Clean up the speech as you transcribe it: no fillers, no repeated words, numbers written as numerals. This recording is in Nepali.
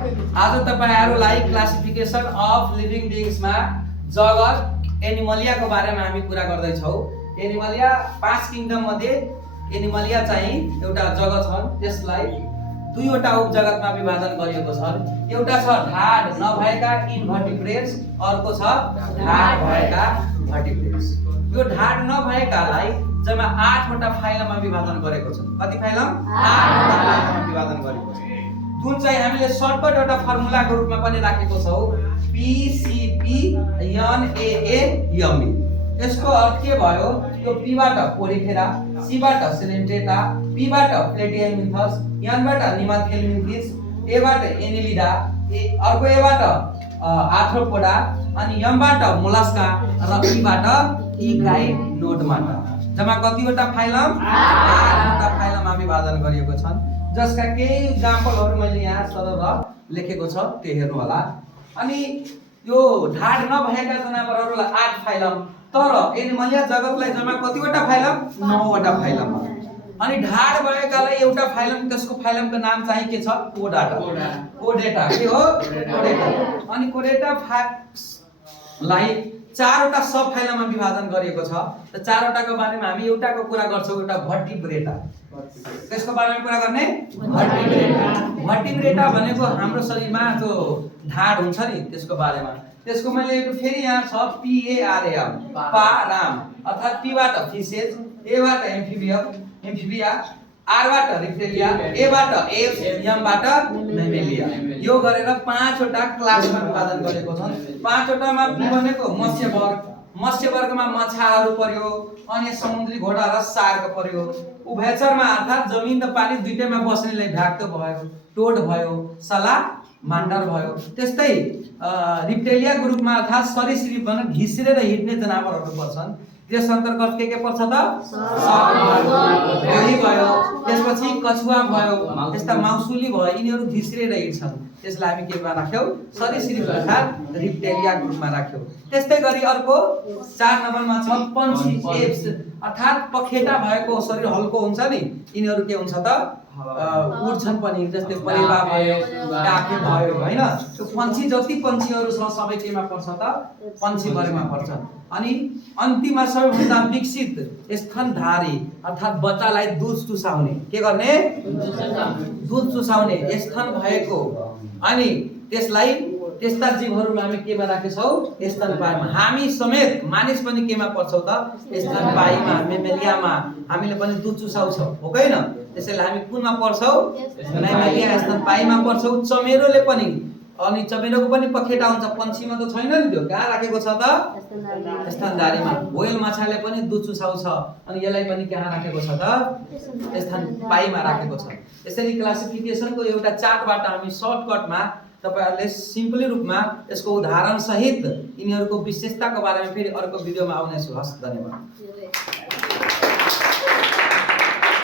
आज तपाईहरुलाई क्लासिफिकेसन अफ लिभिङ बिइङ्समा जगत एनिमलियाको बारेमा हामी कुरा गर्दै छौं। एनिमलिया 5 किंगडम मध्ये एनिमलिया चाहिँ एउटा जगत छ। त्यसलाई दुईवटा उपजगतमा विभाजन गरिएको छ। एउटा छ ढाड नभएका इन्भर्टिब्रेट्स, अर्को छ ढाड भएका भर्टिब्रेट्स। यो ढाड नभएकालाई जम्मा 8 वटा फाइलममा विभाजन गरेको छ। कति फाइलम? 8 वटा फाइलममा विभाजन गरेको छ। जुन चाहिँ हामीले सर्टकट एउटा फर्मुलाको रूपमा पनि राखेको छौं, PCPNAA। यसको अर्थ के भयो? यो P बाट पोरिफेरा, C बाट सिलेन्ट्रेटा, P बाट प्लेटिहेल्मिन्थस, N बाट निमाथेल्मिन्थिस, A बाट एनिलिडा, अर्को A बाट आर्थ्रोपोडा, अनि M बाट मोलस्का र E बाट इकाइनोडर्माटा। जम्मा कतिवटा फाइलम? 8 वटा फाइलममा विभाजन गरिएको छन्, जसका केही एक्जाम्पलहरु मैले यहाँ सरल लेखेको छ, त्यो हेर्नु होला। अनि यो ढाड नभएका जनावरहरुलाई 8 फाइलम, तर एनिमलिया जगतलाई जम्मा कतिवटा फाइलम? 9 वटा फाइलम। अनि ढाड भएकालाई एउटा फाइलम, त्यसको फाइलमको नाम चाहिँ के छ? कोडाटा। कोडेटा के हो? कोडेटा। अनि कोडेटा लाई 4 वटा सब फाइलममा विभाजन गरिएको छ। त 4 वटाको बारेमा हामी एउटाको कुरा गर्छौं, एउटा भर्टिब्रेटा। त्यसको बारेमा कुरा गर्ने भर्टिब्रेटा। भर्टिब्रेटा भनेको हाम्रो शरीरमा जो ढाड हुन्छ नि, त्यसको बारेमा। त्यसको मैले फेरि यहाँ छ PARAM, पाराम, अर्थात P बाट फिसेज, A बाट एम्फिबिया, R बाट रिप्टेलिया, A बाट एप्स, M बाट मैमेलिया। यो गरेर 5 वटा क्लासमा विभाजन गरेको छ। 5 वटामा P भनेको मत्स्य वर्ग, मत्स्य वर्गमा माछाहरू पर्यो, अनि समुद्री घोडा र सार्क पर्यो। उभयचरमा अर्थात जमिन र पानी दुईटैमा बस्नेले भ्याक्तो भयो, टोड भयो, सलामान्डर भयो। त्यस्तै रिप्टेलिया ग्रुपमा अर्थात सरीसृप भने घिसिरेर हिँड्ने जनावरहरू पर्छन्। त्यस अन्तर्गत के पर्छ त? सर्प भयो, त्यसपछि कछुवा भयो, त्यस्ता माउसुली भयो, यिनीहरू घिसिरेर हिँड्छन्। त्यसलाई हामी केमा राख्यौ? सरीसृप अर्थात रिप्टेलिया ग्रुपमा राख्यौ। त्यस्तै गरी अर्को 4 नम्बरमा छ पन्छी, एप्स, अर्थात पखेटा भएको शरीर हल्को हुन्छ नि, यिनीहरू के हुन्छ त? उड्छन् पनि, जस्तै परेवा भयो, डाके भयो, हैन? त्यो पन्छी जति पन्छीहरू छ सबै केमा पर्छ त? पन्छी वर्गमा पर्छ। अनि अन्तिममा सबैभन्दा विकसित स्तनधारी, अर्थात बच्चालाई दूध चुसाउने, के गर्ने? दूध चुसाउने स्तन भएको। अनि त्यसलाई त्यस्ता जीवहरुमा हामी केमा राखेछौं? स्तनपायीमा। हामी समेत मानिस पनि केमा पर्छौं त? स्तनपायीमा, मेमेलियामा। हामीले पनि दूध चुसाउँछौं, हो कैन? त्यसैले हामी कुनमा पर्छौं? मेमेलिया स्तनपायीमा पर्छौं। चमेरोले पनि, अनि चमेरोको पनि पखेटा हुन्छ, पन्छीमा त छैन नि त्यो। कहाँ राखेको छ त? स्तनधारीमा। व्हेल माछाले पनि दूध चुसाउँछ, अनि यसलाई पनि कहाँ राखेको छ त? स्तनपायीमा राखेको छ। यसरी क्लासिफिकेसनको एउटा चार्टबाट हामी सर्टकटमा तपाईहरुले सिम्पली रूपमा यसको उदाहरण सहित यिनीहरुको विशेषताको बारेमा फेरि अर्को भिडियोमा आउनेछु। हस्, धन्यवाद।